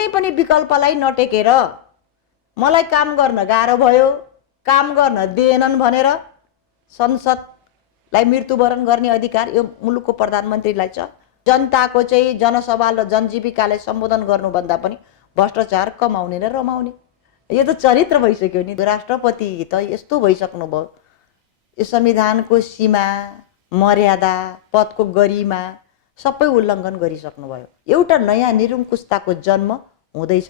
कुनै पनि विकल्पलाई नटेकेर मलाई काम गर्न गाह्रो भयो, काम गर्न दिएनन् भनेर संसदलाई मृत्युवरण गर्ने अधिकार यो मुलुकको प्रधानमन्त्रीलाई छ। जनताको चाहिँ जनसभा र जनजीविकालाई सम्बोधन गर्नुभन्दा पनि भ्रष्टाचार कमाउने र रमाउने, यो त चरित्र भइसक्यो नि। राष्ट्रपति त यस्तो भइसक्नु भयो, यो संविधानको सीमा मर्यादा पदको गरिमा सबै उल्लङ्घन गरिसक्नुभयो। एउटा नयाँ निरङ्कुशताको जन्म हुँदैछ,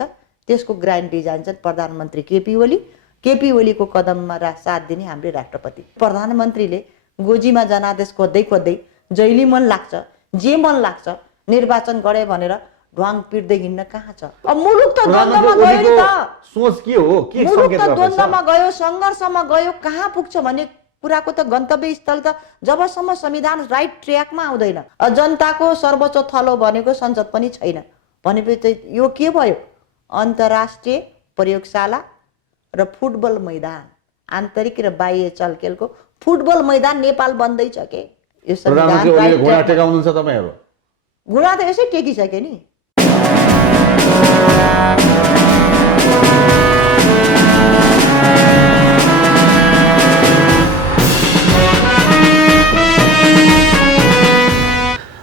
त्यसको ग्रान्ड डिजाइन चाहिँ प्रधानमन्त्री केपी ओली। केपी ओलीको कदममा साथ दिने हाम्रो राष्ट्रपति। प्रधानमन्त्रीले गोजीमा जनादेश खोज्दै खोज्दै जहिले मन लाग्छ जे मन लाग्छ निर्वाचन गरे भनेर ढ्वाङ पिट्दै हिँड्न कहाँ छ? अब मुलुक त द्वन्द्वमा गयो नि त। सोच के हो? के मुलुक त द्वन्द्वमा गयो, सङ्घर्षमा गयो, कहाँ पुग्छ भन्ने कुराको त गन्तव्य स्थल त जबसम्म संविधान राइट ट्र्याकमा आउँदैन, जनताको सर्वोच्च थलो भनेको संसद पनि छैन भनेपछि यो के भयो? अन्तर्राष्ट्रिय प्रयोगशाला र फुटबल मैदान, आन्तरिक र बाह्य चलखेलको फुटबल मैदान नेपाल बन्दैछ के? यो संविधान घुँडा टेकाउनुहुन्छ तपाईहरु? घुँडा त यसै टेकिसक्यो नि।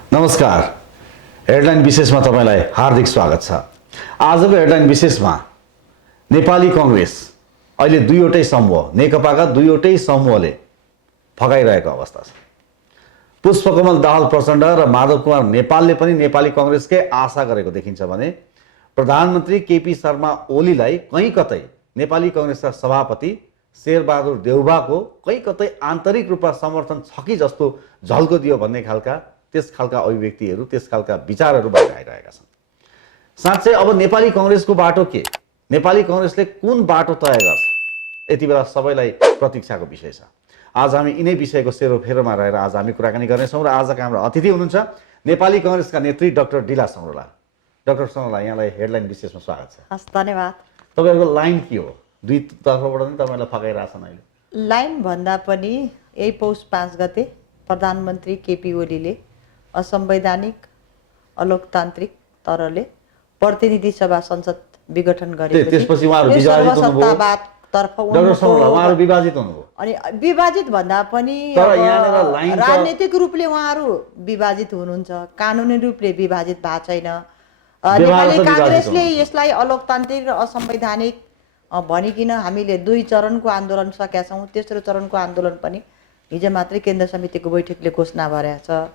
नमस्कार, हेडलाइन विशेषमा तपाईलाई हार्दिक स्वागत छ। आजको हेडलाइन विशेषमा नेपाली कांग्रेस अहिले दुईवटै समूह, नेकपाका दुईवटै समूहले फकाइरहेको अवस्था छ। पुष्पकमल दाहाल प्रचण्ड र माधव कुमार नेपालले पनि नेपाली कांग्रेसकै आशा गरेको देखिन्छ भने प्रधानमन्त्री केपी शर्मा ओलीलाई कहीँ कतै नेपाली कांग्रेसका सभापति शेरबहादुर देउवाको कहीँ कतै आन्तरिक रूपमा समर्थन छ कि जस्तो झल्को दियो भन्ने खालका त्यस खालका अभिव्यक्तिहरू, त्यस खालका विचारहरू बाहिर आइरहेका छन्। साँच्चै अब नेपाली कांग्रेसको बाटो के? नेपाली कांग्रेसले कुन बाटो तय गर्छ? यति बेला सबैलाई प्रतीक्षाको विषय छ। आज हामी यिनै विषयको सेरोफेरोमा रहेर आज हामी कुराकानी गर्नेछौँ र आजका हाम्रो अतिथि हुनुहुन्छ नेपाली कांग्रेसका नेत्री डाक्टर डिला सङ्ग्रोला। डाक्टर सङ्ग्रोला, यहाँलाई हेडलाइन विशेषमा स्वागत छ। हस्, धन्यवाद। तपाईँहरूको लाइन के हो? दुई तर्फबाट नै तपाईँलाई फकाइरहेछन् अहिले। लाइन भन्दा पनि यही पौष 5 गते प्रधानमन्त्री केपी ओलीले असंवैधानिक अलोकतान्त्रिक तरले प्रतिनिधि सभा संसद विघटन गरेपछि त्यसपछि उहाँहरू विभाजित हुनुभयो। सर्वसत्तावादतर्फ उहाँहरू विभाजित हुनुभयो। अनि विभाजित भन्दा पनि राजनीतिक रूपले उहाँहरू विभाजित हुनुहुन्छ, कानुनी रूपले विभाजित भएको छैन। नेपाली कांग्रेसले यसलाई अलोकतान्त्रिक र असंवैधानिक भनिकिन हामीले 2 चरणको आन्दोलन सकेका छौँ। तेस्रो चरणको आन्दोलन पनि हिजो मात्रै केन्द्र समितिको बैठकले घोषणा गरेको छ।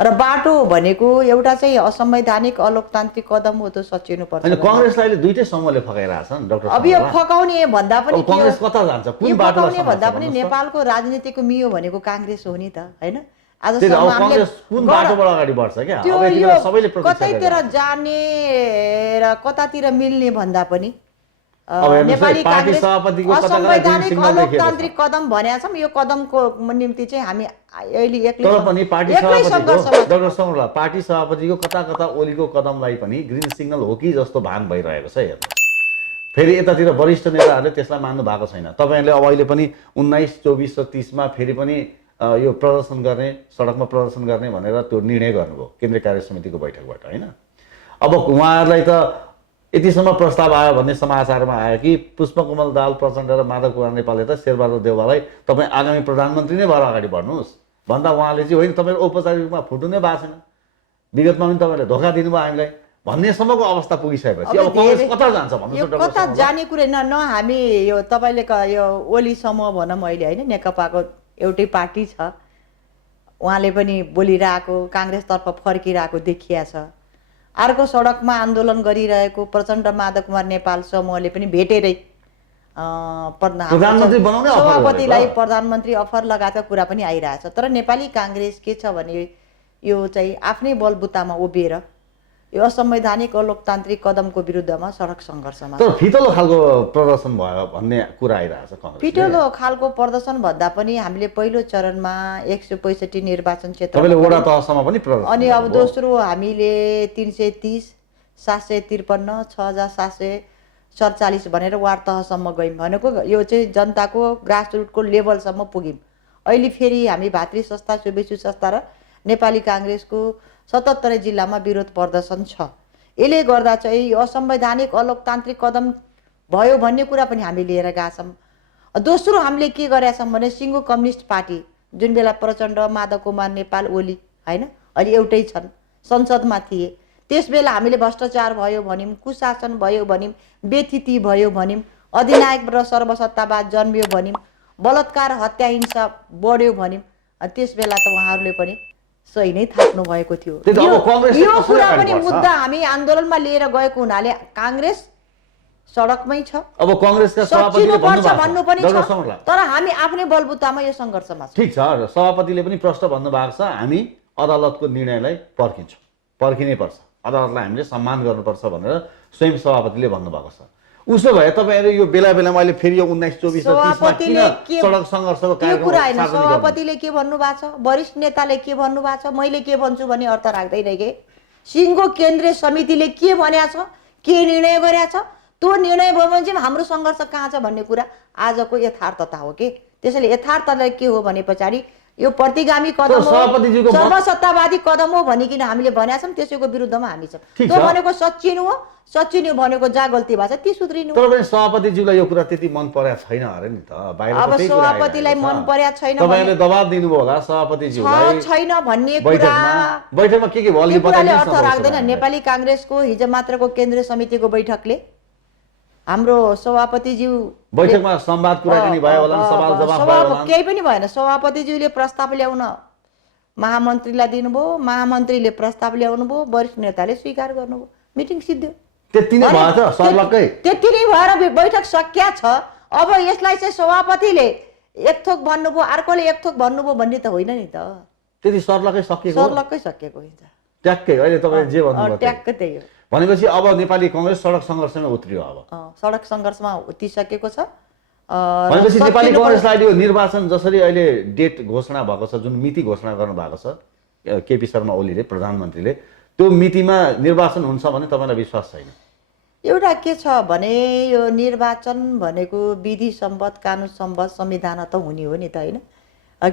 र बाटो भनेको एउटा चाहिँ असंवैधानिक अलोकतान्त्रिक कदम हो, त सचिनु पर्छ। हैन, कांग्रेसलाई दुईटै समूहले फकाइरहेछन् डाक्टर। अब यो फकाउने भन्दा पनि कांग्रेस कता जान्छ? कुन बाटोमा फकाउने भन्दा पनि नेपालको राजनीतिको मियो भनेको कांग्रेस हो नि त, हैन? आजसम्म हामीले कुन बाटोबाट अगाडि बढ्छ के? अब यति बेला सबैले प्रतीक्षा कतैतिर जाने र कतातिर मिल्ने भन्दा पनि नेपाली कांग्रेस असंवैधानिक अलोकतान्त्रिक कदम भनेका छौँ। यो कदमको निम्ति चाहिँ हामी अहिले तर पनि पार्टी सभापतिको डाक्टर सङ्ग्रोला, पार्टी सभापतिको कता कता ओलीको कदमलाई पनि ग्रिन सिग्नल हो कि जस्तो भान भइरहेको छ। हेर्नु, फेरि यतातिर वरिष्ठ नेताहरूले त्यसलाई मान्नु भएको छैन। तपाईँहरूले अब अहिले पनि 19, 24 र 30 मा फेरि पनि यो प्रदर्शन गर्ने, सडकमा प्रदर्शन गर्ने भनेर त्यो निर्णय गर्नुभयो केन्द्रीय कार्य समितिको बैठकबाट, हैन? अब उहाँहरूलाई त यतिसम्म प्रस्ताव आयो भन्ने समाचारमा आयो कि पुष्पकमल दाहाल प्रचण्ड र माधव कुमार नेपालले त शेरबहादुर देउवालाई तपाईँ आगामी प्रधानमन्त्री नै भएर अगाडि बढ्नुहोस् भन्दा उहाँले चाहिँ होइन, तपाईँ औपचारिक रूपमा फुट्नु नै भएको छैन, विगतमा पनि तपाईँले धोका दिनुभयो हामीलाई भन्नेसम्मको अवस्था पुगिसकेपछि अब कांग्रेस कता जान्छ भन्नुहोस्? कता जाने कुरा न हामी यो तपाईँले यो ओली समूह भनौँ अहिले, होइन? नेकपाको एउटै पार्टी छ, उहाँले पनि बोलिरहेको कांग्रेसतर्फ फर्किरहेको देखिया छ। अर्को सडकमा आन्दोलन गरिरहेको प्रचण्ड माधव कुमार नेपाल समूहले पनि भेटेरै सभापतिलाई प्रधानमन्त्री अफर लगाएको कुरा पनि आइरहेछ। तर नेपाली कांग्रेस के छ भने यो चाहिँ आफ्नै बलबुतामा उभिएर यो असंवैधानिक अलोकतान्त्रिक कदमको विरुद्धमा सडक सङ्घर्षमा। तर फितलो खालको प्रदर्शन भयो भन्ने कुरा आइरहेछ कांग्रेस। फितलो खालको प्रदर्शन भन्दा पनि हामीले पहिलो चरणमा 165 निर्वाचन क्षेत्र वडा तहसम्म पनि प्रदर्शन, अनि अब दोस्रो हामीले 330, 753, 6747 भनेर वार्ड तहसम्म गयौँ भनेको यो चाहिँ जनताको ग्रासरुटको लेभलसम्म पुग्यौँ। अहिले फेरि हामी भातृ संस्था, शुभेच्छु संस्था र नेपाली कांग्रेसको 77 जिल्लामा विरोध प्रदर्शन छ। यसले गर्दा चाहिँ असंवैधानिक अलोकतान्त्रिक कदम भयो भन्ने कुरा पनि हामी लिएर गएका छौँ। दोस्रो हामीले के गरेका छौँ भने सिङ्गो कम्युनिस्ट पार्टी जुन बेला प्रचण्ड, माधव कुमार नेपाल, ओली होइन अहिले एउटै छन्, संसदमा थिए, त्यस बेला हामीले भ्रष्टाचार भयो भन्यौँ, कुशासन भयो भन्यौँ, व्यथिति भयो भन्यौँ, अधिनायक र सर्वसत्तावाद जन्मियो भन्यौँ, बलात्कार हत्या हिंसा बढ्यो भन्यौँ। त्यस बेला त उहाँहरूले पनि सही नै थाप्नु भएको थियो। यो कुरा पनि मुद्दा हामी आन्दोलनमा लिएर गएको हुनाले काङ्ग्रेस सडकमै छ। अब कांग्रेसका सभापतिले भन्नु पनि छ, तर हामी आफ्नै बलबुतामा यो सङ्घर्षमा छ। ठीक छ, सभापतिले पनि प्रश्न भन्नु भएको छ, हामी अदालतको निर्णयलाई पर्खिन्छौँ, पर्खिनै पर्छ, अदालतलाई हामीले सम्मान गर्नुपर्छ भनेर स्वयं सभापतिले भन्नुभएको छ। उसो भए तपाईँहरू यो बेला बेलामा अहिले फेरि यो 1924 सडक सङ्घर्षको कार्यक्रम सभापतिले के भन्नुभएको छ, वरिष्ठ नेताले के भन्नुभएको छ, मैले के भन्छु भन्ने अर्थ राख्दैन के। सिङ्गो केन्द्रीय समितिले के भनेको छ, के निर्णय गरेको छ, त्यो निर्णय भयो भने चाहिँ हाम्रो सङ्घर्ष कहाँ छ भन्ने कुरा आजको यथार्थता हो के। त्यसैले यथार्थतालाई के हो भने पछाडि यो प्रतिगामी कदम हो, सर्वसत्तावादी कदम हो भनिकन हामीले भनेका छौँ, त्यसैको विरुद्धमा हामी छौँ। त्यो भनेको सचिनु हो, सचिनु भनेको जहाँ गल्ती भएको छ ती सुध्रिनु। तर पनि सभापतिज्यूलाई यो कुरा त्यति मन परेको छैन अरे नि त, बाहिर अब सभापतिलाई मन परेको छैन, तपाईले दबाब दिनुभयो होला सभापतिज्यूलाई छैन भन्ने कुरा बैठकमा के भयो अलि बताइदिनु। अर्थ राख्दैन। नेपाली काङ्ग्रेसको हिजो मात्रको केन्द्रीय समितिको बैठकले हाम्रो सभापतिज्यू बैठकमा संवाद कुराकानी भयो होला, सवाल जवाफ भयो होला, केही पनि भएन। सभापतिज्यूले प्रस्ताव ल्याउन महामन्त्रीलाई दिनुभयो, महामन्त्रीले प्रस्ताव ल्याउनु भयो, वरिष्ठ नेताले स्वीकार गर्नुभयो, मिटिङ सिद्धियो। त्यति नै भयो त, सर्लक्कै त्यति नै भएर बैठक सकिया छ। अब यसलाई चाहिँ सभापतिले एक थोक भन्नुभयो, अर्कोले एक थोक भन्नुभयो भन्ने त होइन नि त, त्यति सर्लक्कै सकिएको, सर्लक्कै सकिएको हुन्छ ट्याक्कै। अहिले तपाईँले जे भन्नुभयो ट्याक्कै त्यही हो। भनेपछि अब नेपाली कांग्रेस सडक सङ्घर्षमा उत्रियो। अब सडक सङ्घर्षमा उत्रिसकेको छ। भनेपछि नेपाली कांग्रेसलाई यो निर्वाचन जसरी अहिले डेट घोषणा भएको छ, जुन मिति घोषणा गर्नु भएको छ केपी शर्मा ओलीले, प्रधानमन्त्रीले, त्यो मितिमा निर्वाचन हुन्छ भने तपाईँलाई विश्वास छैन? एउटा के छ भने यो निर्वाचन भनेको विधि सम्बद्ध, कानुन सम्बद्ध, संविधान त हुने हो नि त होइन।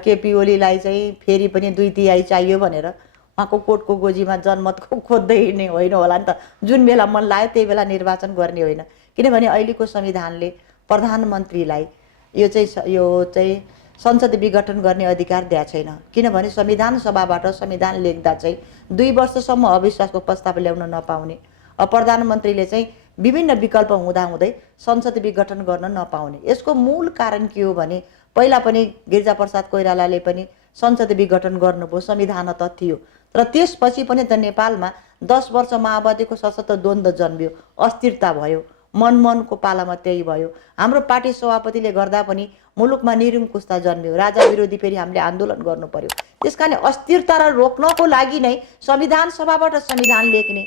केपी ओलीलाई चाहिँ फेरि पनि 2/3 चाहियो भनेर उहाँको कोर्टको गोजीमा जनमतको खोज्दै हिँड्ने होइन होला नि त। जुन बेला मन लाग्यो त्यही बेला निर्वाचन गर्ने होइन, किनभने अहिलेको संविधानले प्रधानमन्त्रीलाई यो चाहिँ संसद विघटन गर्ने अधिकार दिएको छैन। किनभने संविधान सभाबाट संविधान लेख्दा चाहिँ 2 वर्षसम्म अविश्वासको प्रस्ताव ल्याउन नपाउने, प्रधानमन्त्रीले चाहिँ विभिन्न विकल्प हुँदाहुँदै संसद विघटन गर्न नपाउने। यसको मूल कारण के हो भने पहिला पनि गिरिजाप्रसाद कोइरालाले पनि संसद विघटन गर्नुभयो, संविधान त थियो, तर त्यसपछि पनि त नेपालमा 10 वर्ष माओवादीको सशक्त द्वन्द्व जन्मियो, अस्थिरता भयो, मनमनको पालामा त्यही भयो। हाम्रो पार्टी सभापतिले गर्दा पनि मुलुकमा निरङ्कुशता जन्मियो, राजा विरोधी फेरि हामीले आन्दोलन गर्नु पर्यो। त्यसकारण अस्थिरतालाई रोक्नको लागि नै संविधान सभाबाट संविधान लेख्ने,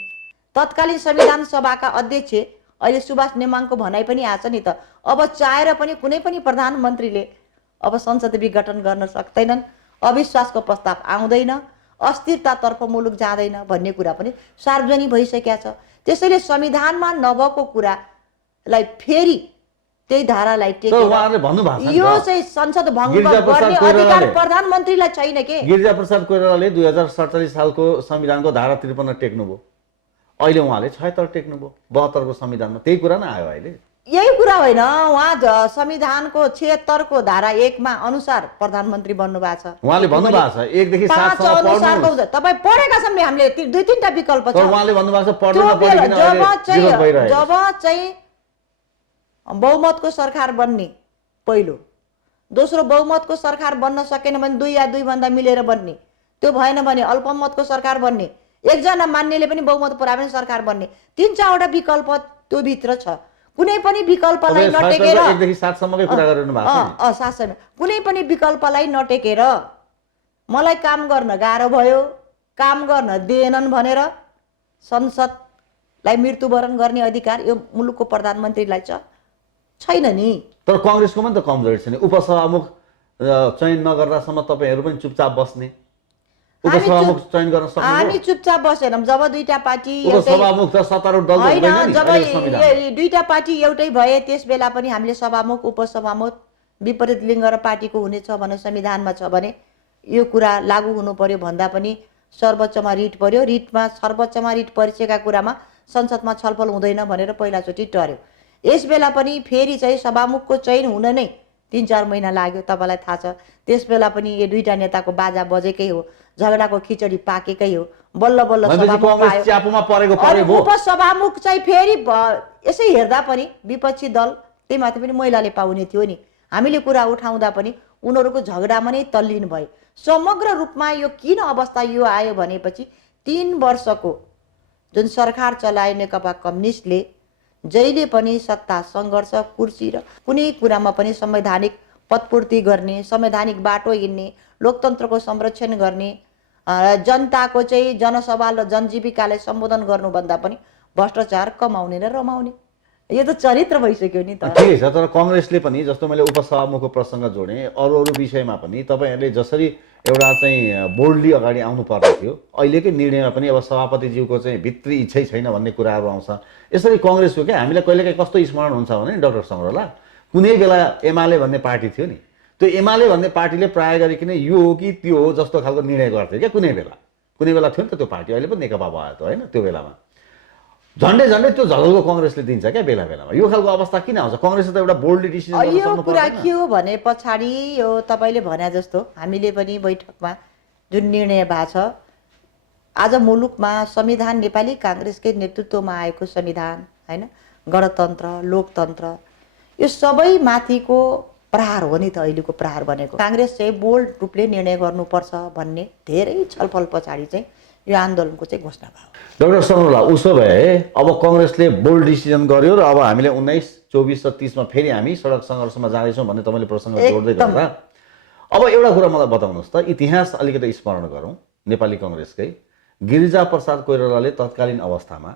तत्कालीन संविधान सभाका अध्यक्ष अहिले सुभाष नेमाङको भनाइ पनि आछ नि त, अब चाहेर पनि कुनै पनि प्रधानमन्त्रीले अब संसद विघटन गर्न सक्दैनन्, अविश्वासको प्रस्ताव आउँदैन, अस्थिरतातर्फ मुलुक जाँदैन भन्ने कुरा पनि सार्वजनिक भइसकेको छ। त्यसैले संविधानमा नभएको कुरालाई फेरि त्यही धारालाई टेकेर यो चाहिँ संसद भङ्ग गर्ने अधिकार प्रधानमन्त्रीलाई छैन के। गिरिजाप्रसाद कोइरालाले 2047 सालको संविधानको धारा 53 टेक्नुभयो, अहिले उहाँले 76 टेक्नुभयो, 72 को संविधानमा त्यही कुरा नै आयो। अहिले यही कुरा होइन, उहाँ संविधानको 76 को धारा 1 मा अनुसार प्रधानमन्त्री बन्नु भएको छ। उहाँले भन्नु भएको छ 1 देखि 7 सम्म पढ्नु। तपाई पढेका छन् नि, हामीले 2-3टा विकल्प छ। उहाँले भन्नु भएको छ पढ्नु नपढिकन अहिले जब चाहिँ बहुमतको सरकार बन्ने पहिलो, दोस्रो बहुमतको सरकार बन्न सकेन भने 2 या 2 भन्दा मिलेर बन्ने, त्यो भएन भने अल्पमतको सरकार बन्ने, एकजना मान्नेले पनि बहुमत पुर्यायो भने सरकार बन्ने, 3-4वटा विकल्प त्यो भित्र छ। कुनै पनि विकल्पलाई नटेकेर 1 देखि 7 सम्मकै कुरा गरिरहनु भएको छ। 7 कुनै पनि विकल्पलाई नटेकेर मलाई काम गर्न गाह्रो भयो, काम गर्न दिएनन् भनेर संसदलाई मृत्युवरण गर्ने अधिकार यो मुलुकको प्रधानमन्त्रीलाई छैन नि। तर कांग्रेसको पनि त कमजोरी छ नि, उपसभामुख चयन नगर्दासम्म तपाईहरु पनि चुपचाप बस्ने, उपसभामुख चयन गर्न सक्नु। हामी चुपचाप बसेनौं। जब दुईटा पार्टी उपसभामुख त सत्तारूढ दल होइन, जब दुईटा पार्टी एउटै भए त्यस बेला पनि हामीले सभामुख उपसभामुख विपरीत लिङ्ग र पार्टीको हुनेछ भने संविधानमा छ भने यो कुरा लागू हुनु पर्यो भन्दा पनि सर्वोच्चमा रिट पर्यो। रिटमा सर्वोच्चमा रिट परिसकेका कुरामा संसदमा छलफल हुँदैन भनेर पहिलाचोटि टर्यो। यस बेला पनि फेरि चाहिँ सभामुखको चयन हुन नै 3-4 महिना लाग्यो, तपाईँलाई थाहा छ। त्यस बेला पनि यो दुईटा नेताको बाजा बजेकै हो, झगडाको खिचडी पाकेकै हो, बल्ल बल्ल सभामुख कांग्रेस पायो। च्यापुमा परेको अनि भयो। उपसभामुख चाहिँ फेरि यसै हेर्दा पनि विपक्षी दल, त्यही माथि पनि महिलाले पाउने थियो नि। हामीले कुरा उठाउँदा पनि उनीहरूको झगडामा नै तल्लीन भए। समग्र रूपमा यो किन अवस्था यो आयो भनेपछि 3 वर्षको जुन सरकार चलाए नेकपा कम्युनिस्टले जहिले पनि सत्ता सङ्घर्ष, कुर्सी र कुनै कुरामा पनि संवैधानिक पदपूर्ति गर्ने, संवैधानिक बाटो हिँड्ने, लोकतन्त्रको संरक्षण गर्ने, जनताको चाहिँ जनसभा र जनजीविकालाई सम्बोधन गर्नुभन्दा पनि भ्रष्टाचार कमाउने र रमाउने, यो त चरित्र भइसक्यो नि त। ठिकै छ, तर कांग्रेसले पनि जस्तो मैले उपसभामुखको प्रसङ्ग जोडेँ, अरू विषयमा पनि तपाईँहरूले जसरी एउटा चाहिँ बोल्डली अगाडि आउनु पर्ने थियो, अहिलेकै निर्णयमा पनि अब सभापतिज्यूको चाहिँ भित्री इच्छै छैन भन्ने कुराहरू आउँछ। यसरी कांग्रेसको क्या हामीलाई कहिलेकाहीँ कस्तो स्मरण हुन्छ भने डाक्टर सङ्ग्रहला, कुनै बेला एमाले भन्ने पार्टी थियो नि, त्यो एमाले भन्ने पार्टीले प्राय गरिकन यो हो कि त्यो हो जस्तो खालको निर्णय गर्थ्यो क्या। कुनै बेला थियो नि त त्यो पार्टी, अहिले पनि नेकपा भयो त होइन। त्यो बेलामा झन्डै त्यो झगलको कांग्रेसले दिन्छ क्या बेला बेलामा। यो खालको अवस्था किन आउँछ? कांग्रेसले त एउटा बोल्डली डिसिजन गर्न यो सक्नु कुरा पर्दैन। के हो भने पछाडि यो तपाईँले भने जस्तो हामीले पनि बैठकमा जुन निर्णय भएको छ, आज मुलुकमा संविधान नेपाली कांग्रेसकै नेतृत्वमा आएको संविधान होइन, गणतन्त्र, लोकतन्त्र, यो सबै माथिको प्रहार हो नि त अहिलेको प्रहार भनेको। कांग्रेस चाहिँ बोल्ड रूपले निर्णय गर्नुपर्छ भन्ने धेरै छलफल पछाडि चाहिँ यो आन्दोलनको चाहिँ घोषणा भयो। डाक्टर सङ्ग्रहला, उसो भए अब कांग्रेसले बोल्ड डिसिजन गर्यो र अब हामीले 19, 24 र 30मा फेरि हामी सडक सङ्घर्षमा जाँदैछौँ भन्ने तपाईँले प्रसङ्ग जोड्दै गर्दा अब एउटा कुरा मलाई बताउनुहोस् त, इतिहास अलिकति स्मरण गरौँ। नेपाली कांग्रेसकै गिरिजा प्रसाद कोइरालाले तत्कालीन अवस्थामा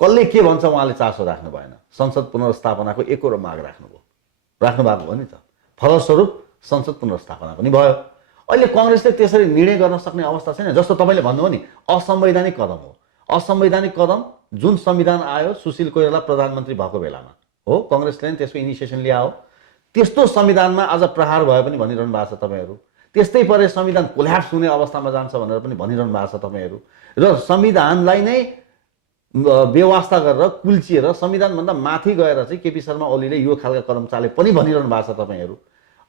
कसले के भन्छ उहाँले चासो राख्नु भएन, संसद पुनर्स्थापनाको एकरो माग राख्नु भएको हो नि त। फलस्वरूप संसद पुनर्स्थापना पनि भयो। अहिले कांग्रेसले त्यसरी निर्णय गर्न सक्ने अवस्था छैन। जस्तो तपाईँले भन्नुभयो नि, असंवैधानिक कदम हो। असंवैधानिक कदम जुन संविधान आयो सुशील कोइराला प्रधानमन्त्री भएको बेलामा हो, कांग्रेसले नि त्यसको इनिसिएसन ल्यायो। त्यस्तो संविधानमा आज प्रहार भयो पनि भनिरहनु भएको छ तपाईँहरू। त्यस्तै परे संविधान कोल्याप्स हुने अवस्थामा जान्छ भनेर पनि भनिरहनु भएको छ तपाईँहरू। र संविधानलाई नै व्यवस्था गरेर कुल्चिएर संविधानभन्दा माथि गएर चाहिँ केपी शर्मा ओलीले यो खालका कदम चाले पनि भनिरहनु भएको छ तपाईँहरू।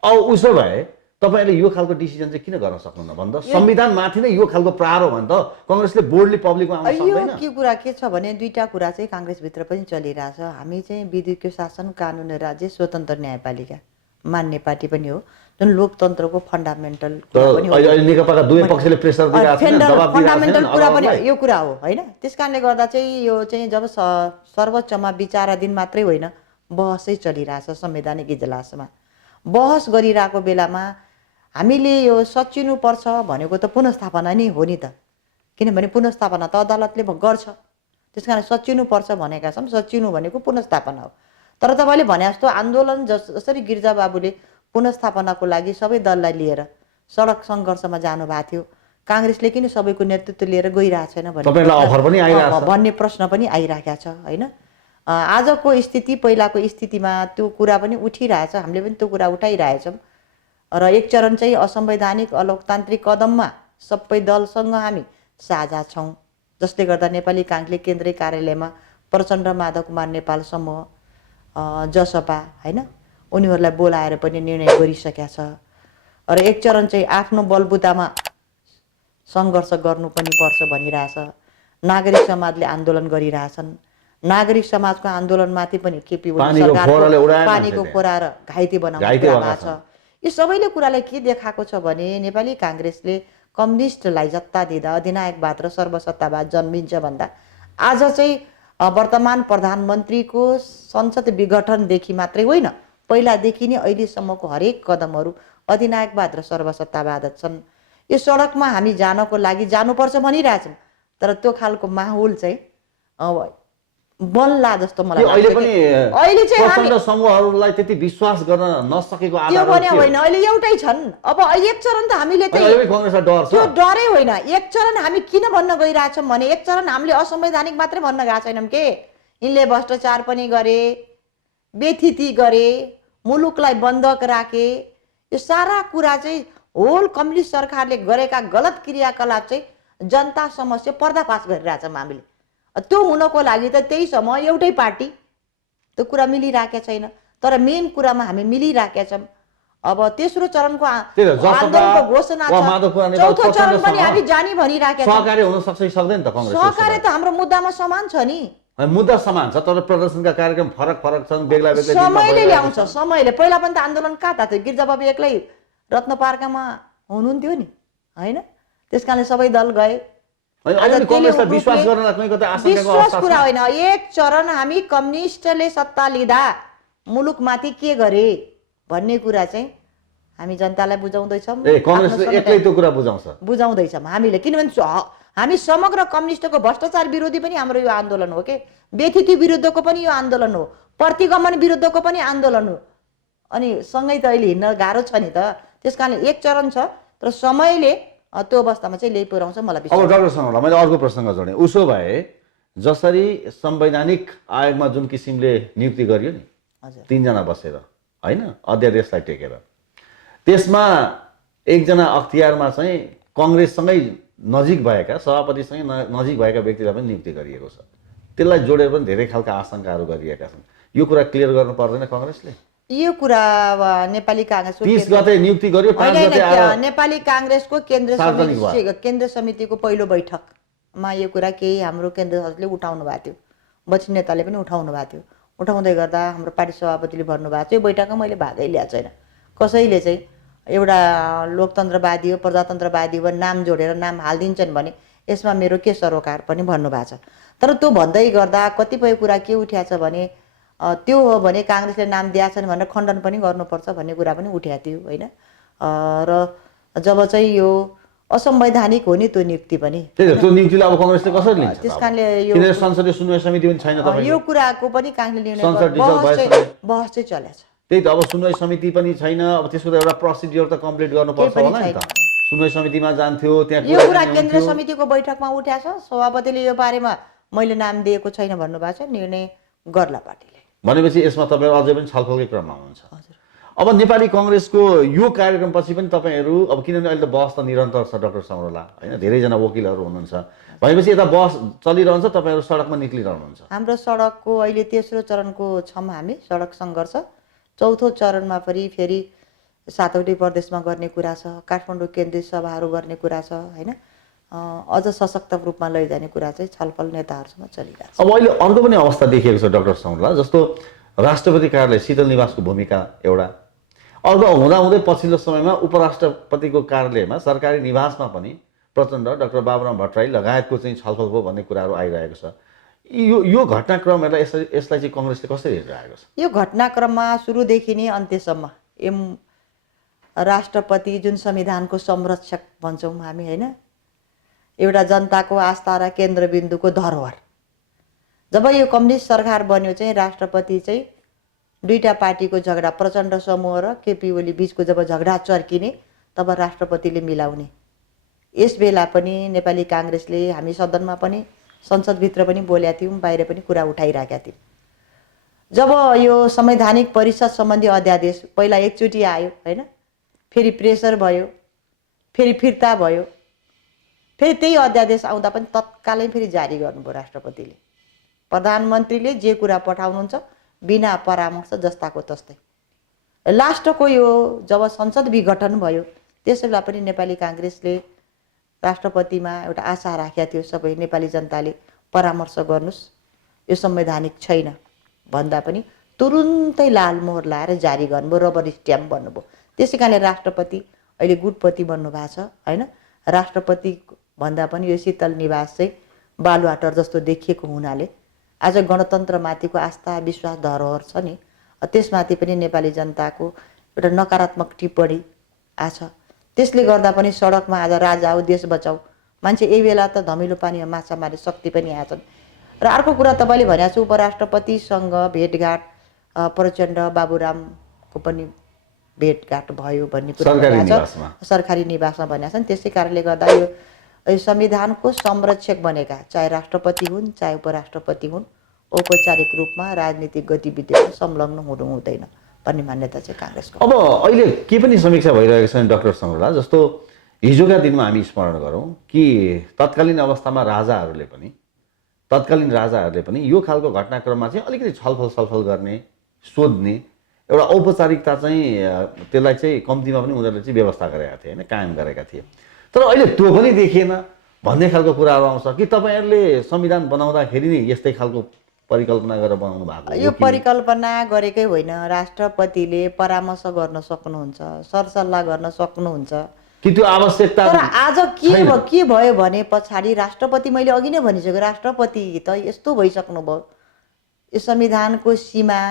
अब उसो भए तपाईँहरूले यो खालको डिसिजन चाहिँ किन गर्न सक्नुहुन्न भन्दा संविधान माथि नै यो खालको प्रहार हो भने त कांग्रेसले बोल्डली पब्लिकमा आउन सक्दैन। के कुरा के छ भने दुईटा कुरा चाहिँ कांग्रेसभित्र पनि चलिरहेछ। हामी चाहिँ विधिको शासन, कानुन राज्य, स्वतन्त्र न्यायपालिका मान्ने पार्टी पनि हो, जुन लोकतन्त्रको फन्डामेन्टल कुरा पनि हो। अहिले नेकपाका दुवै पक्षले प्रेसर दिइरहेको छन्, दबाब दिइरहेको फन्डामेन्टल छन्, कुरा पनि यो कुरा हो होइन। त्यसकारणले गर्दा चाहिँ यो चाहिँ जब सर्वोच्चमा विचाराधीन मात्रै होइन, बहसै चलिरहेछ। संवैधानिक इजलासमा बहस गरिरहेको बेलामा हामीले यो सचिनुपर्छ भनेको त पुनर्स्थापना नै हो नि त, किनभने पुनर्स्थापना त अदालतले गर्छ। त्यस कारण सचिनुपर्छ भनेका छौँ, सचिनु भनेको पुनर्स्थापना हो। तर तपाईँले भने जस्तो आन्दोलन जसरी गिरिजा बाबुले पुनर्स्थापनाको लागि सबै दललाई लिएर सडक सङ्घर्षमा जानुभएको थियो, कांग्रेसले किन सबैको नेतृत्व लिएर गइरहेको छैन भन्ने प्रश्न पनि आइरहेको छ होइन। आजको स्थिति पहिलाको स्थितिमा त्यो कुरा पनि उठिरहेछ, हामीले पनि त्यो कुरा उठाइरहेछौँ। र एक चरण चाहिँ असंवैधानिक अलोकतान्त्रिक कदममा सबै दलसँग हामी साझा छौँ, जसले गर्दा नेपाली कांग्रेसले केन्द्रीय कार्यालयमा प्रचण्ड, माधव कुमार नेपाल समूह, जसपा होइन, उनीहरूलाई बोलाएर पनि निर्णय गरिसकेका छ। र एक चरण चाहिँ आफ्नो बलबुतामा सङ्घर्ष गर्नु पनि पर्छ भनिरहेछ। नागरिक समाजले आन्दोलन गरिरहेछन्। नागरिक समाजको आन्दोलनमाथि पनि केपी ओली सरकारको पानीको फोरा र घाइते बनाउनु भएको छ। यो सबैले कुरालाई के देखाएको छ भने नेपाली कांग्रेसले कम्युनिस्टलाई जत्ता दिँदा अधिनायकवाद र सर्वसत्तावाद जन्मिन्छ भन्दा आज चाहिँ वर्तमान प्रधानमन्त्रीको संसद विघटनदेखि मात्रै होइन, पहिलादेखि नै अहिलेसम्मको हरेक कदमहरू अधिनायकवाद र सर्वसत्तावाद छन्। यो सडकमा हामी जानको लागि जानुपर्छ भनिरहेछौँ, तर त्यो खालको माहौल चाहिँ बन्ला जस्तो मलाई अहिले चाहिँ हामी समूहहरूलाई त्यति विश्वास गर्न नसकेको त्यो भने होइन। अहिले एउटै छन्। अब एक चरण त हामीले त्यो डरै होइन। एक चरण हामी किन भन्न गइरहेछौँ भने एक चरण हामीले असंवैधानिक मात्रै भन्न गएको छैनौँ के, यिनले भ्रष्टाचार पनि गरे, बेथिति गरे, मुलुकलाई बन्धक राखे, यो सारा कुरा चाहिँ होल कम्युनिस्ट सरकारले गरेका गलत क्रियाकलाप चाहिँ जनता समक्ष पर्दाफास गरिरहेछौँ हामीले। त्यो हुनको लागि त त्यही समय एउटै पार्टी त्यो कुरा मिलिराखेका छैन। तर मेन कुरामा हामी मिलिराखेका छौँ। अब तेस्रो चरणको आन्दोलनको घोषणा छ, चौथो चरण पनि हामी जाने भनिराखेका छौँ। सहकारी हुन सक्छ कि सक्दैन त कांग्रेस? सहकारी त हाम्रो मुद्दामा समान छ नि। मुद्दा समान छ तर प्रदर्शनका कार्यक्रम फरक फरक छन्, बेग्ला बेग्लै समयले ल्याउँछ। समयले पहिला पनि त आन्दोलन कहाँ थियो? गिरिजाबाबु एक्लै रत्न पार्कामा हुनुहुन्थ्यो नि, होइन? त्यसकारणले सबै दल गए। विश्वास कुरा होइन, एक चरण हामी कम्युनिस्टले सत्ता लिँदा मुलुकमाथि के गरे भन्ने कुरा चाहिँ हामी जनतालाई बुझाउँदैछौँ। कांग्रेसले एक्लै त्यो कुरा बुझाउँदैछौँ हामीले, किनभने हामी समग्र कम्युनिस्टको भ्रष्टाचार विरोधी पनि हाम्रो यो आन्दोलन हो के, व्यथिति विरुद्धको पनि यो आन्दोलन हो, प्रतिगमन विरुद्धको पनि आन्दोलन हो। अनि सँगै त अहिले हिँड्न गाह्रो छ नि त। त्यस कारणले एक चरण छ, तर समयले त्यो अवस्थामा चाहिँ ल्याइ पुर्याउँछ मलाई विश्वास। अब डाक्टर साहब मैले अर्को प्रसङ्ग जोडेँ। उसो भए जसरी संवैधानिक आयोगमा जुन किसिमले नियुक्ति गरियो नि, 3 जना बसेर, होइन, अध्यादेशलाई टेकेर, त्यसमा एकजना अख्तियारमा चाहिँ कांग्रेससँगै नजिक भएका, सभापतिसँगै नजिक भएका व्यक्तिलाई पनि नियुक्ति गरिएको छ। त्यसलाई जोडेर पनि धेरै खालका आशंकाहरू गरिएका छन्। यो कुरा क्लियर गर्नु पर्दैन कांग्रेसले? यो कुरा नेपाली कांग्रेसको 30 गते नियुक्ति गर्यो, 5 गते आएर नेपाली कांग्रेसको केन्द्र समितिको पहिलो बैठकमा यो कुरा केही हाम्रो केन्द्र सचिवले उठाउनु भएको थियो, वरिष्ठ नेताले पनि उठाउनु भएको थियो। उठाउँदै गर्दा हाम्रो पार्टी सभापतिले भन्नुभएको थियो, यो बैठकमा मैले भागै लिएको छैन। कसैले चाहिँ एउटा लोकतन्त्रवादी हो, प्रजातन्त्रवादी हो, नाम जोडेर नाम हालिदिन्छन् भने यसमा मेरो के सरोकार पनि भन्नुभएको छ। तर त्यो भन्दै गर्दा कतिपय कुरा के उठ्या छ भने त्यो हो भने कांग्रेसले नाम दिएछन् भनेर खण्डन पनि गर्नुपर्छ भन्ने कुरा पनि उठ्या थियो, होइन? र जब चाहिँ यो असंवैधानिक हो नि त्यो नियुक्ति पनि, त्यो नियुक्तिलाई अब कांग्रेसले कसरी लिन्छ? त्यसकारणले यो संसदीय सुनवाई समिति पनि छैन तपाईको? यो कुराको पनि कांग्रेसले निर्णय बहस चाहिँ चलेछ। त्यही त, अब सुनवाई समिति पनि छैन। अब त्यसको त एउटा प्रोसिड्युर त कम्प्लिट गर्नुपर्छ होला नि त। सुनवाई समितिमा जान्थ्यो, त्यहाँ यो कुरा केन्द्र समितिको बैठकमा उठ्या छ। सभापतिले यो बारेमा मैले नाम दिएको छैन भन्नुभएको छ, निर्णय गर्ला पार्टीले। भनेपछि यसमा तपाईहरु अझै पनि छलफलकै क्रममा हुनुहुन्छ। अब नेपाली कांग्रेसको यो कार्यक्रमपछि पनि तपाईहरु, अब किनभने अहिले त बहस त निरन्तर छ डाक्टर समरोला, हैन, धेरैजना वकिलहरू हुनुहुन्छ, भनेपछि यता बहस चलिरहन्छ, तपाईहरु सडकमा निक्लिरहनुहुन्छ। हाम्रो सडकको अहिले तेस्रो चरणको छौं हामी, सडक संघर्ष। चौथो चरणमा फेरि 7वटै प्रदेशमा गर्ने कुरा छ, काठमाडौँ केन्द्रीय सभाहरू गर्ने कुरा छ, हैन, अझ सशक्त रूपमा लैजाने कुरा चाहिँ छलफल नेताहरूसँग चलिरहेछ। अब अहिले अर्को पनि अवस्था देखिएको छ डाक्टर समरोला, जस्तो राष्ट्रपति कार्यालय शीतल निवासको भूमिका एउटा, अर्को हुँदाहुँदै पछिल्लो समयमा उपराष्ट्रपतिको कार्यालयमा सरकारी निवासमा पनि प्रचण्ड, डाक्टर बाबुराम भट्टराई लगायतको चाहिँ छलफल भयो भन्ने कुराहरू आइरहेको छ। यो घटनाक्रमहरूलाई यसलाई चाहिँ कांग्रेसले कसरी हेरिरहेको छ? यो घटनाक्रममा सुरुदेखि नै अन्त्यसम्म राष्ट्रपति जुन संविधानको संरक्षक भन्छौँ हामी, होइन, एउटा जनताको आस्था र केन्द्रबिन्दुको धरोहर, जब यो कम्युनिस्ट सरकार बन्यो चाहिँ राष्ट्रपति चाहिँ दुईटा पार्टीको झगडा, प्रचण्ड समूह र केपी ओली बीचको जब झगडा चर्किने तब राष्ट्रपतिले मिलाउने। यस बेला पनि नेपाली कांग्रेसले हामी सदनमा पनि संसदभित्र पनि बोलेका थियौँ, बाहिर पनि कुरा उठाइराखेका थियौँ। जब यो संवैधानिक परिषद सम्बन्धी अध्यादेश पहिला एकचोटि आयो, होइन, फेरि प्रेसर भयो, फेरि फिर्ता भयो, फेरि त्यही अध्यादेश आउँदा पनि तत्कालै फेरि जारी गर्नुभयो राष्ट्रपतिले। प्रधानमन्त्रीले जे कुरा पठाउनुहुन्छ बिना परामर्श जस्ताको तस्तै। लास्टको यो जब संसद विघटन भयो त्यसबेला पनि नेपाली कांग्रेसले राष्ट्रपतिमा एउटा आशा राखेका थियो, सबै नेपाली जनताले परामर्श गर्नुस्, यो संवैधानिक छैन भन्दा पनि तुरुन्तै लाल मोहर लाएर जारी गर्नुभयो, रबर स्ट्याम्प भन्नुभयो। त्यसै कारणले राष्ट्रपति अहिले गुटपति बन्नुभएको छ, होइन। राष्ट्रपति भन्दा पनि यो शीतल निवास चाहिँ बालुवाटर जस्तो देखिएको हुनाले आज गणतन्त्रमाथिको आस्था विश्वास धरोहर छ नि, त्यसमाथि पनि नेपाली जनताको एउटा नकारात्मक टिप्पणी आछ। त्यसले गर्दा पनि सडकमा आज राजा हो देश बचाऊ, मान्छे यही बेला त धमिलो पानीमा माछा मार्ने शक्ति पनि आछन्। र अर्को कुरा तपाईँले भनेको छु, उपराष्ट्रपतिसँग भेटघाट, प्रचण्ड बाबुरामको पनि भेटघाट भयो भन्ने कुरा सरकारी निवासमा भनेका छन्। त्यसै कारणले गर्दा यो संविधानको संरक्षक बनेका चाहे राष्ट्रपति हुन् चाहे उपराष्ट्रपति हुन् औपचारिक रूपमा राजनीतिक गतिविधिमा संलग्न हुनु हुँदैन भन्ने मान्यता चाहिँ कांग्रेसको। अब अहिले के पनि समीक्षा भइरहेको छ डाक्टर समरोला, जस्तो हिजोका दिनमा हामी स्मरण गरौँ कि तत्कालीन अवस्थामा राजाहरूले पनि तत्कालीन राजाहरूले पनि यो खालको घटनाक्रममा चाहिँ अलिकति छलफल गर्ने, सोध्ने एउटा औपचारिकता चाहिँ त्यसलाई चाहिँ कम्तीमा पनि उनीहरूले चाहिँ व्यवस्था गरेका थिए, होइन, कायम गरेका थिए। तर अहिले त्यो पनि देखिएन भन्ने खालको कुराहरू आउँछ कि तपाईँहरूले संविधान बनाउँदाखेरि नै यस्तै खालको परिकल्पना गरेर बनाउनु भएको हो यो कि? परिकल्पना गरेकै होइन, राष्ट्रपतिले परामर्श गर्न सक्नुहुन्छ, सरसल्लाह गर्न सक्नुहुन्छ। कि त्यो आवश्यकता तर आज छैन? के भयो भने पछाडि राष्ट्रपति, मैले अघि नै भनिसकेँ, राष्ट्रपति त यस्तो भइसक्नु भयो, यो संविधानको सीमा,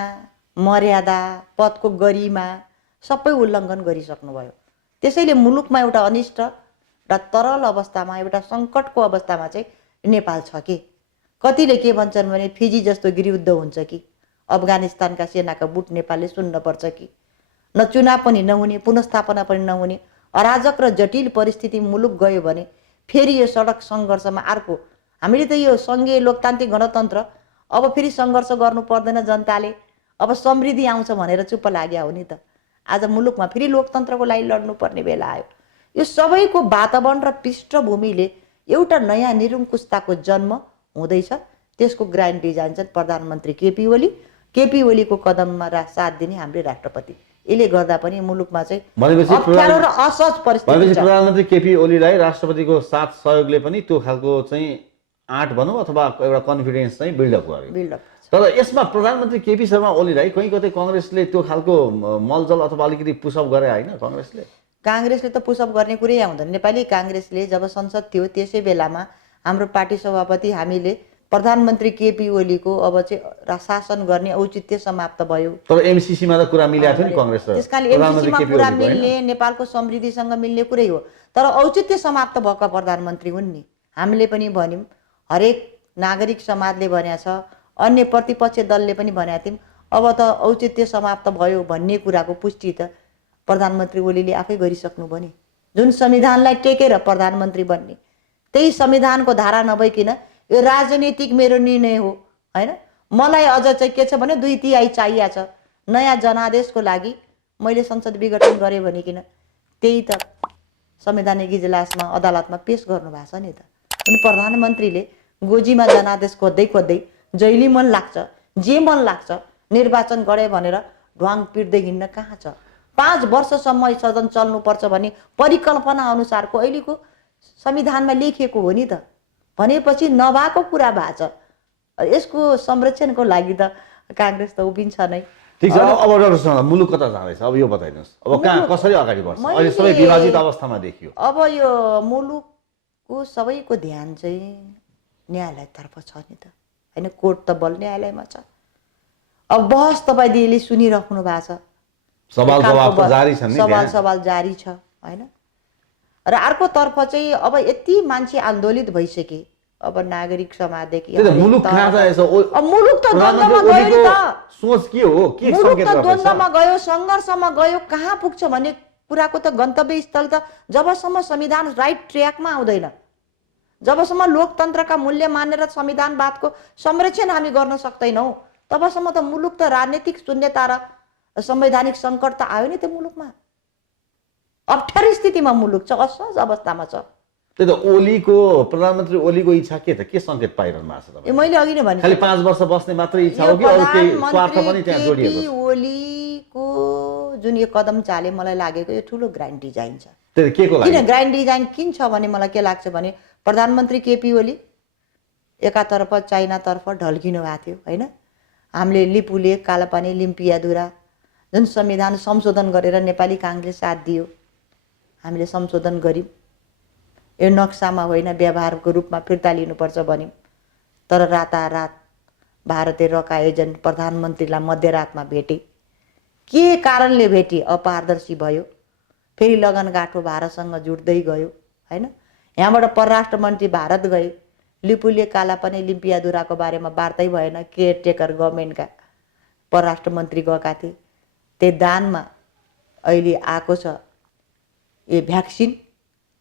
मर्यादा, पदको गरिमा सबै उल्लङ्घन गरिसक्नुभयो। त्यसैले मुलुकमा एउटा अनिष्ट र तरल अवस्थामा, एउटा सङ्कटको अवस्थामा चाहिँ नेपाल छ कि कतिले के भन्छन् भने फिजी जस्तो गृहयुद्ध हुन्छ कि अफगानिस्तानका सेनाका बुट नेपालले सुन्नुपर्छ कि न चुनाव पनि नहुने, पुनस्थापना पनि नहुने, अराजक र जटिल परिस्थिति मुलुक गयो भने फेरि यो सडक सङ्घर्षमा अर्को हामीले त यो सङ्घीय लोकतान्त्रिक गणतन्त्र अब फेरि सङ्घर्ष गर्नु पर्दैन, जनताले अब समृद्धि आउँछ भनेर चुप्प लाग्या हो नि त। आज मुलुकमा फेरि लोकतन्त्रको लागि लड्नुपर्ने बेला आयो। यो सबैको वातावरण र पृष्ठभूमिले एउटा नयाँ निरङ्कुशताको जन्म हुँदैछ। त्यसको ग्रान्ड डिजाइन चाहिँ प्रधानमन्त्री केपी ओली, केपी ओलीको कदममा साथ दिने हाम्रो राष्ट्रपति। यसले गर्दा पनि मुलुकमा चाहिँ अप्ठ्यारो र असहज परिस्थिति छ। प्रधानमन्त्री केपी ओलीलाई राष्ट्रपतिको साथ सहयोगले पनि त्यो खालको चाहिँ आँट भनौँ अथवा एउटा कन्फिडेन्स चाहिँ बिल्डअप गर्यो। तर यसमा प्रधानमन्त्री केपी शर्मा ओलीलाई कहीँ कतै कङ्ग्रेसले त्यो खालको मलजल अथवा अलिकति पुसअप गरे होइन? काङ्ग्रेसले त पुसअप गर्ने कुरै आउँदैन। नेपाली काङ्ग्रेसले जब संसद थियो त्यसै बेलामा हाम्रो पार्टी सभापति हामीले प्रधानमन्त्री केपी ओलीको अब चाहिँ शासन गर्ने औचित्य समाप्त भयो। तर एमसीसीमा त कुरा मिलेको थियो नि कङ्ग्रेस र त्यसकारणले एमसीसीमा कुरा मिल्ने, नेपालको समृद्धिसँग मिल्ने कुरै हो। तर औचित्य समाप्त भएका प्रधानमन्त्री हुन् नि। हामीले पनि भन्यौँ, हरेक नागरिक समाजले भनेको छ, अन्य प्रतिपक्ष दलले पनि भनेका थियौँ, अब त औचित्य समाप्त भयो भन्ने कुराको पुष्टि त प्रधानमन्त्री ओलीले आफै गरिसक्नु भयो नि। जुन संविधानलाई टेकेर प्रधानमन्त्री बन्ने, त्यही संविधानको धारा नभइकन यो राजनीतिक मेरो निर्णय हो, होइन? मलाई अझ चाहिँ के छ भने 2/3 चाहिएको छ नयाँ जनादेशको लागि मैले संसद विघटन गरेँ भनिकन त्यही त संवैधानिक इजलासमा अदालतमा पेश गर्नु भएको छ नि त। अनि प्रधानमन्त्रीले गोजीमा जनादेश खोज्दै जहिले मन लाग्छ, जे मन लाग्छ निर्वाचन गरे भनेर ढ्वाङ पिट्दै हिँड्न कहाँ छ? 5 वर्षसम्म सदन चल्नुपर्छ भन्ने परिकल्पना अनुसारको अहिलेको संविधानमा लेखिएको हो नि त। भनेपछि नभएको कुरा भएको छ। यसको संरक्षणको लागि त काङ्ग्रेस त उभिन्छ नै। ठिक छ। अब डाक्टर साहब, मुलुक कता जाँदैछ अब यो बताइदिनुहोस्। अब कहाँ कसरी अगाडि बढ्छ? अहिले सबै विभाजित अवस्थामा देखियो। अब यो मुलुकको सबैको ध्यान चाहिँ न्यायालयतर्फ छ नि त, होइन? कोर्ट त बल न्यायालयमा छ। अब बहस तपाईँले सुनिराख्नु भएको छ, सवाल जवाफ जारी छन् नि, सवाल जारी छ, होइन? र अर्कोतर्फ चाहिँ अब यति मान्छे आन्दोलित भइसके, अब नागरिक समाजदेखि मुलुक कहाँ जाएछ? मुलुक त द्वन्द्वमा गयो नि त। सोच के हो? के मुलुक संकेत त गर्दैछ? द्वन्द्वमा गयो, सङ्घर्षमा गयो। कहाँ पुग्छ भन्ने कुराको त गन्तव्य स्थल त जबसम्म संविधान राइट ट्र्याकमा आउँदैन, जबसम्म लोकतन्त्रका मूल्य मानेर संविधानवादको संरक्षण हामी गर्न सक्दैनौँ, तबसम्म त मुलुक त राजनीतिक शून्यता र संवैधानिक सङ्कट त आयो नि त मुलुकमा। अप्ठ्यारो स्थितिमा मुलुक छ, असहज अवस्थामा छ। त्यही त ओलीको, प्रधानमन्त्री ओलीको इच्छा के त? के सङ्केत पाइरहनु भएको छ? मैले अघि नै भने खालि 5 वर्ष बस्ने मात्रै इच्छा हो कि अरू केही स्वार्थ पनि त्यहाँ जोडिएको छ? ओलीको जुन यो कदम चाले मलाई लागेको यो ठुलो ग्रान्ड डिजाइन छ। त्यही के को लागि? किन ग्रान्ड डिजाइन किन छ भने मलाई के लाग्छ भने प्रधानमन्त्री केपी ओली एकातर्फ चाइनातर्फ ढल्किनु भएको थियो, होइन? हामीले लिपुले, कालापानी, लिम्पियाधुरा जुन संविधान संशोधन गरेर नेपाली काङ्ग्रेस साथ दियो, हामीले संशोधन गऱ्यौँ। यो नक्सामा होइन व्यवहारको रूपमा फिर्ता लिनुपर्छ भन्यौँ। तर रातारात भारतीय रका एजेन्ट प्रधानमन्त्रीलाई मध्यरातमा भेटे। के कारणले भेटे? अपारदर्शी भयो। फेरि लगनगाठो भारतसँग जुट्दै गयो, होइन? यहाँबाट परराष्ट्र मन्त्री भारत गए, लिपुले, कालापानी, लिम्पियाधुराको बारेमा वार्तै भएन। केयरटेकर गभर्मेन्टका परराष्ट्र मन्त्री गएका थिए। त्यही दानमा अहिले आएको छ यो भ्याक्सिन,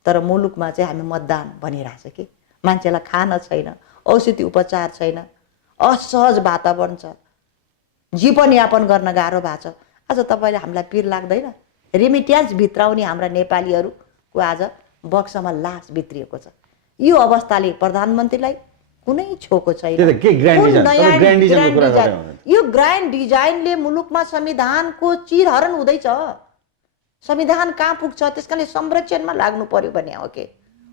तर मुलुकमा चाहिँ हामी मतदान भनिरहेछ कि मान्छेलाई खान छैन, औषधि उपचार छैन, असहज वातावरण छ, जीवनयापन गर्न गाह्रो भएको छ। आज तपाईँले हामीलाई पिर लाग्दैन? रेमिट्यान्स भित्राउने हाम्रा नेपालीहरूको आज बक्सामा लास भित्रिएको छ। यो अवस्थाले प्रधानमन्त्रीलाई कुनै छोको छैन। त्यही त, के ग्रान्ड कुन डिजाइन? नयाँ तपाईँ ग्रान्ड डिजाइनको ग्रान्ड कुरा डिजाइन? गर्दै हुनुहुन्छ। यो ग्रान्ड डिजाइनले मुलुकमा संविधानको चिरहरण हुँदैछ। संविधान कहाँ पुग्छ? त्यस कारणले संरक्षणमा लाग्नु पर्यो भने हो के।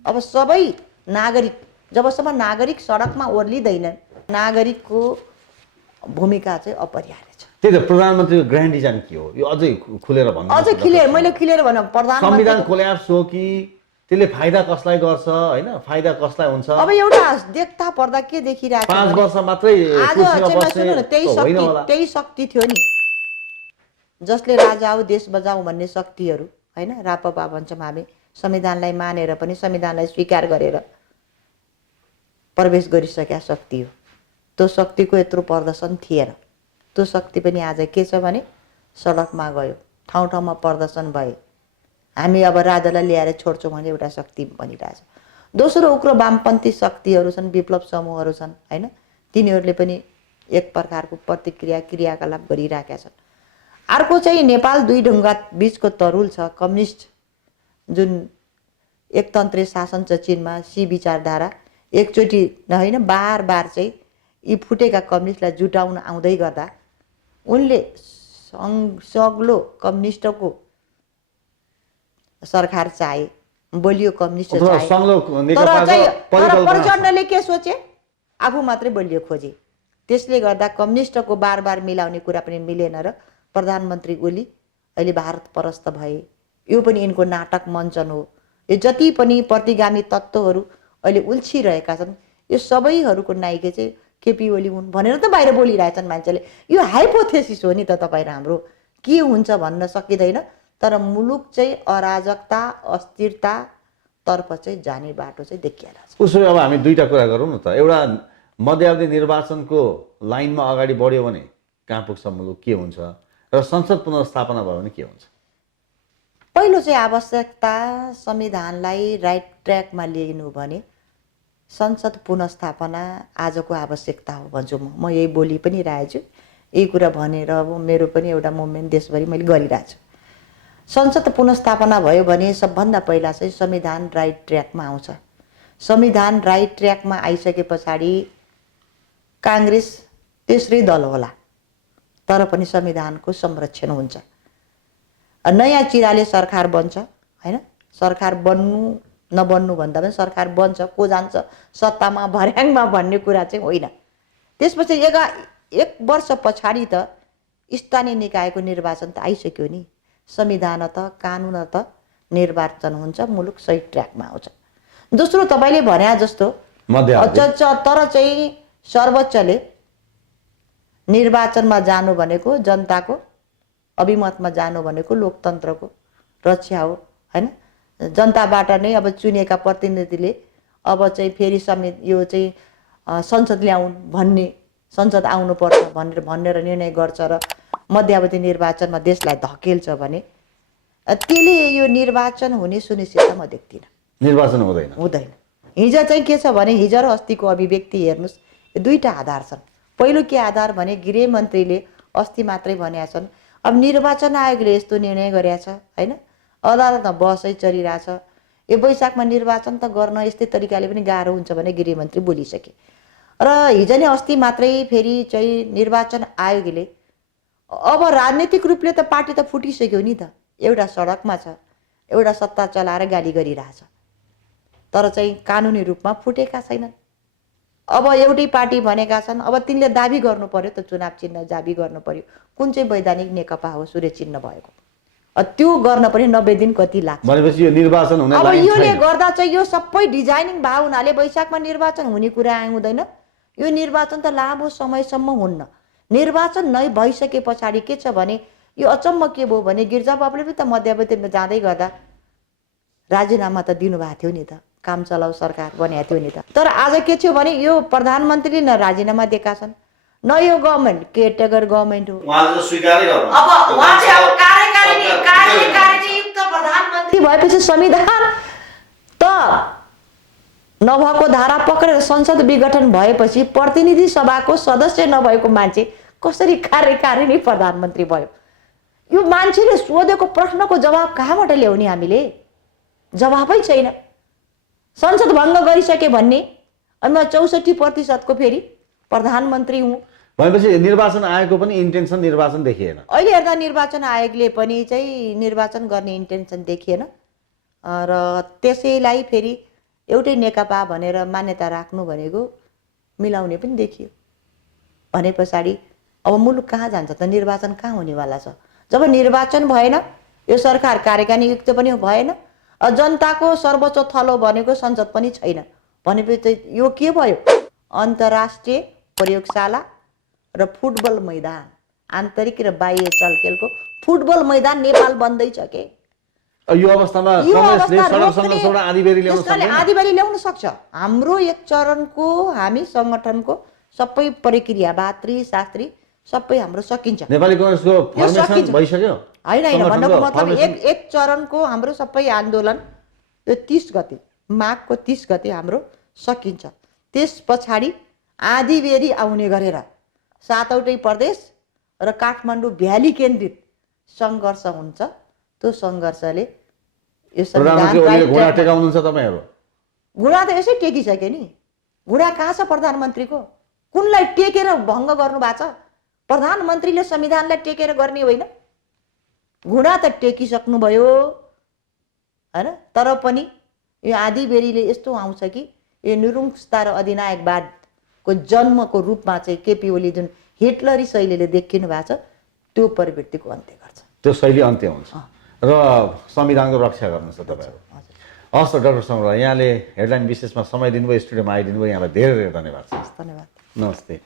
अब सबै नागरिक, जबसम्म नागरिक सडकमा ओर्लिँदैनन्, नागरिकको भूमिका चाहिँ अपरिहार्य छ। त्यही त, प्रधानमन्त्रीको ग्रान्ड डिजाइन के हो यो अझै खुलेर भन्नु। अझै मैले क्लियर भनौँ, प्रधानमन्त्री संविधान कोल्याप्स हो कि त्यसले फाइदा कसलाई गर्छ, होइन फाइदा कसलाई हुन्छ? अब एउटा देख्दा पर्दा के देखिरहेको 5 वर्ष मात्रै आज कुर्सीमा चाहिँ बस्ने सुन्नु न, होइन होला। त्यही शक्ति थियो नि जसले राजा आऊ देश बजाऊ भन्ने शक्तिहरू, होइन, रापपा भन्छौँ हामी, संविधानलाई मानेर पनि संविधानलाई स्वीकार गरेर प्रवेश गरिसकेका शक्ति हो। त्यो शक्तिको यत्रो प्रदर्शन थिएन। त्यो शक्ति पनि आज के छ भने सडकमा गयो, ठाउँ ठाउँमा प्रदर्शन भए। हामी अब राजालाई ल्याएर छोड्छौँ भने एउटा शक्ति बनिरहेछ। दोस्रो उग्र वामपन्थी शक्तिहरू छन्, विप्लव समूहहरू छन्, होइन, तिनीहरूले पनि एक प्रकारको प्रतिक्रिया क्रियाकलाप गरिरहेका छन्। अर्को चाहिँ नेपाल दुई ढुङ्गा बिचको तरुल छ, कम्युनिस्ट जुन एकतन्त्रे शासन छ चीनमा, सी विचारधारा एकचोटि होइन बार बार चाहिँ यी फुटेका कम्युनिस्टलाई जुटाउन आउँदै गर्दा उनले सग्लो कम्युनिस्टको सरकार चाहे, बलियो कम्युनिस्ट चाहे, तर प्रचण्डले के सोचे? आफू मात्रै बलियो खोजे। त्यसले गर्दा कम्युनिस्टको बार बार मिलाउने कुरा पनि मिलेन र प्रधानमन्त्री ओली अहिले भारत परस्त भए। यो पनि यिनको नाटक मञ्चन हो। यो जति पनि प्रतिगामी तत्त्वहरू अहिले उल्छिरहेका छन्, यो सबैहरूको नायिका चाहिँ केपी ओली हुन् भनेर त बाहिर बोलिरहेछन् मान्छेले। यो हाइपोथेसिस हो नि त तपाईँ र हाम्रो, के हुन्छ भन्न सकिँदैन। तर मुलुक चाहिँ अराजकता अस्थिरतातर्फ चाहिँ जाने बाटो चाहिँ देखिरहेछ। उसो अब हामी दुईटा कुरा गरौँ न त। एउटा, मध्यावधि निर्वाचनको लाइनमा अगाडि बढ्यो भने कहाँ पुग्छ मुलुक, के हुन्छ, र संसद पुनर्स्थापना भयो भने के हुन्छ? पहिलो चाहिँ आवश्यकता संविधानलाई राइट ट्र्याकमा लिनु भने संसद पुनर्स्थापना आजको आवश्यकता हो भन्छु म यही बोली पनि रहेको छु। यही कुरा भनेर अब मेरो पनि एउटा मुभमेन्ट देशभरि मैले गरिरहेको छु। संसद पुनर्स्थापना भयो भने सबभन्दा पहिला चाहिँ संविधान राइट ट्र्याकमा आउँछ। संविधान राइट ट्र्याकमा आइसके पछाडि काङ्ग्रेस तेस्रै दल होला, तर पनि संविधानको संरक्षण हुन्छ। नयाँ चिराले सरकार बन्छ, होइन, सरकार बन्नु नबन्नु भन्दा पनि सरकार बन्छ, को जान्छ सत्तामा भर्याङमा भन्ने कुरा चाहिँ होइन। त्यसपछि एक वर्ष पछाडि त स्थानीय निकायको निर्वाचन त आइसक्यो नि। संविधान त कानुन त निर्वाचन हुन्छ, मुलुक सही ट्र्याकमा आउँछ। दोस्रो, तपाईँले भने जस्तो तर चाहिँ सर्वोच्चले निर्वाचनमा जानु भनेको जनताको अभिमतमा जानु भनेको लोकतन्त्रको रक्षा हो, होइन। जनताबाट नै अब चुनेका प्रतिनिधिले अब चाहिँ फेरि समेत यो चाहिँ संसद ल्याउन् भन्ने, संसद आउनुपर्छ भनेर निर्णय गर्छ र मध्यावधि निर्वाचनमा देशलाई धकेल्छ भने त्यसले यो निर्वाचन हुने सुनिश्चितता म देख्दिनँ। निर्वाचन हुँदैन। हिजो चाहिँ के छ भने हिजो र अस्तिको अभिव्यक्ति हेर्नुहोस्, दुईटा आधार छन्। पहिलो के आधार भने गृहमन्त्रीले अस्ति मात्रै भनेका छन् अब निर्वाचन आयोगले यस्तो निर्णय गरेका छ, होइन, अदालतमा बहसै चलिरहेछ, यो वैशाखमा निर्वाचन त गर्न यस्तै तरिकाले पनि गाह्रो हुन्छ भने गृहमन्त्री बोलिसके। र हिजो नै अस्ति मात्रै फेरि चाहिँ निर्वाचन आयोगले अब राजनीतिक रूपले त पार्टी त फुटिसक्यो नि त, एउटा सडकमा छ, एउटा सत्ता चलाएर गाली गरिरहेछ, तर चाहिँ कानुनी रूपमा फुटेका छैनन्। अब एउटै पार्टी भनेका छन्, अब तिनले दाबी गर्नु पर्यो त, चुनाव चिन्ह दाबी गर्नु पर्यो, कुन चाहिँ वैधानिक नेकपा हो सूर्य चिन्ह भएको, त्यो गर्न पनि 90 दिन कति लाग्छ भनेपछि यो निर्वाचन हुने अब लाइन योले छैन। गर्दा चाहिँ यो सबै डिजाइनिङ भए हुनाले वैशाखमा निर्वाचन हुने कुरा आउँदैन। यो निर्वाचन त लामो समयसम्म हुन्न। निर्वाचन नै भइसके पछाडि के छ भने यो अचम्म के भयो भने गिर्जाबाबुले पनि त मध्यावधिमा जाँदै गर्दा राजीनामा त दिनुभएको थियो नि त, काम चलाउ सरकार बनेको थियो नि त। तर आज के थियो भने यो प्रधानमन्त्रीले न राजीनामा दिएका छन्, न यो गभर्मेन्ट केयरटेकर गभर्मेन्ट हो। उहाँले त स्वीकारै गर्नु। अब उहाँ चाहिँ अब कार्यकारिणी प्रधानमन्त्री भएपछि संविधान त नभएको धारा पक्रेर संसद विघटन भएपछि प्रतिनिधि सभाको सदस्य नभएको मान्छे कसरी कार्यकारिणी प्रधानमन्त्री भयो? यो मान्छेले सोधेको प्रश्नको जवाब कहाँबाट ल्याउने? हामीले जवाफै छैन। संसद भङ्ग गरिसके भन्ने अनि म 64% फेरि प्रधानमन्त्री हुँ। भनेपछि निर्वाचन आयोगको पनि इन्टेन्सन निर्वाचन देखिएन। अहिले हेर्दा निर्वाचन आयोगले पनि चाहिँ निर्वाचन गर्ने इन्टेन्सन देखिएन र त्यसैलाई फेरि एउटै नेकपा भनेर मान्यता राख्नु भनेको मिलाउने पनि देखियो। भने पछाडि अब मुलुक कहाँ जान्छ त? निर्वाचन कहाँ हुनेवाला छ? जब निर्वाचन भएन, यो सरकार कार्यकारिणीयुक्त पनि भएन, जनताको सर्वोच्च थलो भनेको संसद पनि छैन भनेपछि यो के भयो? अन्तर्राष्ट्रिय प्रयोगशाला र फुटबल मैदान, आन्तरिक र बाह्य चलखेलको फुटबल मैदान नेपाल बन्दैछ के? यो अवस्थामा कांग्रेसले सडक संघर्षबाट आँधीबेहरी ल्याउन सक्दैन? आँधीबेहरी ल्याउन सक्छ। हाम्रो एक चरणको हामी संगठनको सबै प्रक्रियावादी शास्त्री सबै हाम्रो सकिन्छ। नेपाली कांग्रेसको फर्मेसन भइसक्यो? होइन, भन्नुको मतलब एक चरणको हाम्रो सबै आन्दोलन यो 30 गते माघको 30 गते हाम्रो सकिन्छ। त्यस पछाडि आँधीबेहरी आउने गरेर 7वटै प्रदेश र काठमाडौँ भ्याली केन्द्रित सङ्घर्ष हुन्छ। त्यो सङ्घर्षले यो प्रधानमन्त्री घुँडा टेकाउनुहुन्छ तपाईहरु? घुँडा त यसै टेकिसक्यो नि। घुँडा कहाँ छ प्रधानमन्त्रीको? कुनलाई टेकेर भङ्ग गर्नु भएको छ? प्रधानमन्त्रीले संविधानलाई टेकेर गर्ने होइन। घुँडा त टेकिसक्नुभयो हैन। तर पनि यो आँधीबेहरीले यस्तो आउँछ कि यो निरङ्कुशता र अधिनायकवादको जन्मको रूपमा चाहिँ केपी ओली जुन हिटलरी शैलीले देखिनु भएको छ त्यो प्रवृत्तिको अन्त्य गर्छ। त्यो शैली अन्त्य हुन्छ र संविधानको रक्षा गर्नुहुन्छ तपाईहरु। हस् त डाक्टर समरा, यहाँले हेडलाइन विशेषमा समय दिनुभयो, स्टुडियोमा आइदिनु भयो, यहाँलाई धेरै धेरै धन्यवाद छ। धन्यवाद। नमस्ते।